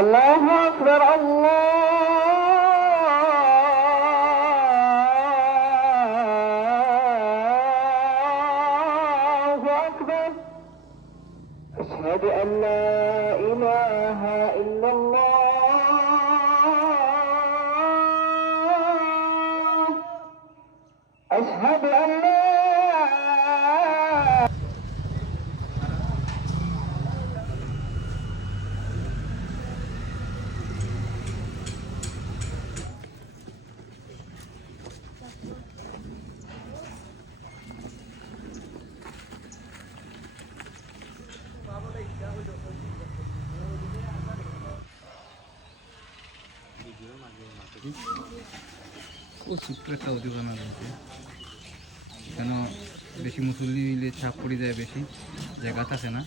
الله أكبر الله أكبر أشهد أن لا إله إلا الله أشهد أن لا খুব ছোট্ট একটা অধিবানা রয়েছে, কেন বেশি মুসল্লি মিলে চাপ পড়ে যায়, বেশি জায়গা থাকে না,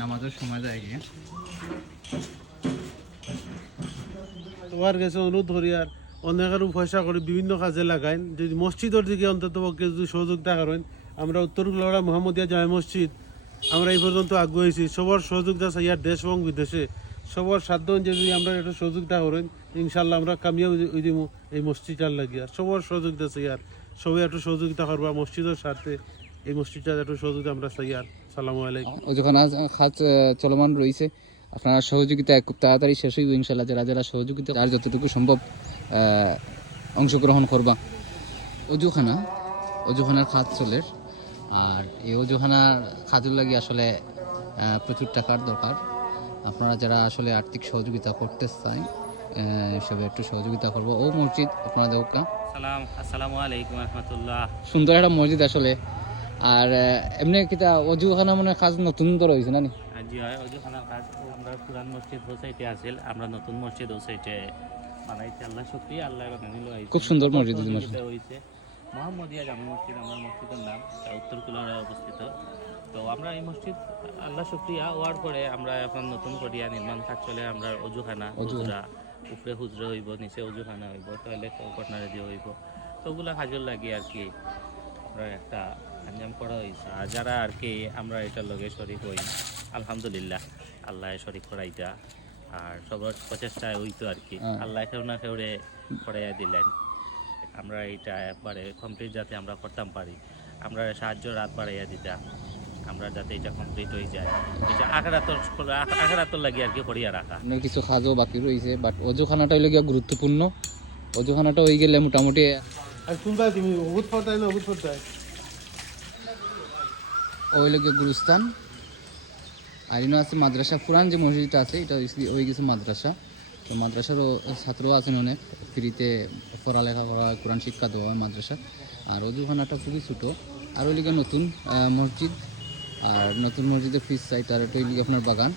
নামাজের সময় যায় গিয়ে। তোমার কাছে অনুরোধ করি আর অনেকেরও পয়সা করে বিভিন্ন কাজে লাগাইন, যদি মসজিদের দিকে অন্তত পক্ষে যদি সহযোগিতা করেন। আমরা উত্তর লড়া মোহাম্মদিয়া জামে মসজিদ আমরা এই পর্যন্ত আগ্রহী, সবার সহযোগিতা চাই আর দেশ এবং বিদেশে সবার সাধ্য যদি আমরা একটু সহযোগিতা করেন, ইনশাল্লাহ আমরা কামিয়াব হয়ে দিব এই মসজিদটার লাগি। আর সবার সহযোগিতা চাই আর সবাই একটু সহযোগিতা করবা মসজিদের স্বার্থে, এই মসজিদটার একটু সহযোগিতা আমরা চাই। আর সালামু আলাইকুম। ওখানে কাজ চলমান রয়েছে, আপনারা সহযোগিতা খুব তাড়াতাড়ি শেষ হইব ইনশাল্লাহ। যারা যারা সহযোগিতা আর যতটুকু সম্ভব অংশগ্রহণ করবা। অজুখানার কাজ চলে, আর এই অজুখানার কাজের লাগি আসলে প্রচুর টাকার দরকার। আপনারা যারা আসলে আর্থিক সহযোগিতা করতে চান সবাই একটু সহযোগিতা করবো। ও মসজিদ আপনারা দেখুন, আসসালামু আলাইকুম রহমতুল্লাহ। সুন্দর একটা মসজিদ আসলে। আর এমনি কিতা অজুখানা মনে কাজ নতুন করে হয়েছে না? জি হয়, অজুখানার কাজ আমরা পুরান মসজিদ ও সাইডে আছিল, আমরা নতুন মসজিদ ও সাইডে বানাইছি। আল্লাহ শুকরিয়া, আল্লাহ বানাইলো। খুব সুন্দর মসজিদ হয়েছে মোহাম্মদিয়া জামে মসজিদ আমার মসজিদের নাম, উত্তর কুলারে অবস্থিত। তো আমরা এই মসজিদ আল্লাহ শুকরিয়া হওয়ার পরে আমরা এখন নতুন করিয়া নির্মাণ কাজ চলে। আমরা অজুখানা হুজরা উপরে হুজরা হইব, নিচে অজুখানা হইব, টয়লেট কর্নারে দিয়ে হইব। তো ওগুলা কাজের লাগে আর কি আমরা একটা আঞ্জাম করা হয়েছে। আর যারা আর কি আমরা এটার লগে শরিক হই, আলহামদুলিল্লাহ আল্লাহ শরিক করাইটা আর সবার প্রচেষ্টায় হইতো আর কি। আল্লাহ কেউ না কেউ করাইয়া দিলেন। আমরা এটা একবারে কমপ্লিট যাতে আমরা করতাম পারি, আমরা সাহায্য রাত বাড়াইয়া দিতা, আমরা যাতে এটা কমপ্লিট হয়ে যায়। এটা আখেরাতর লাগে আর কি করিয়া রাখা। কিছু কাজও বাকি রয়েছে, বাট অজুখানাটা হইলে গিয়ে গুরুত্বপূর্ণ। অজুখানাটা হয়ে গেলে মোটামুটি আর শুনবা তুমি বহুত ফটাই না বহুত ফটাই ওই লোক গুরুস্থান। আর ইনো আছে মাদ্রাসা, পুরান যে মসজিদটা আছে এটা হয়ে গেছে মাদ্রাসা। তো মাদ্রাসারও ছাত্র আছেন অনেক, ফ্রিতে পড়ালেখা করা হয়, কোরআন শিক্ষা দেওয়া হয় মাদ্রাসা। আর অজুখানাটা খুবই ছোটো। আর ওই লিগে নতুন মসজিদ, আর নতুন মসজিদের ফিস সাইট, আর এটা ওই লিগে আপনার বাগান।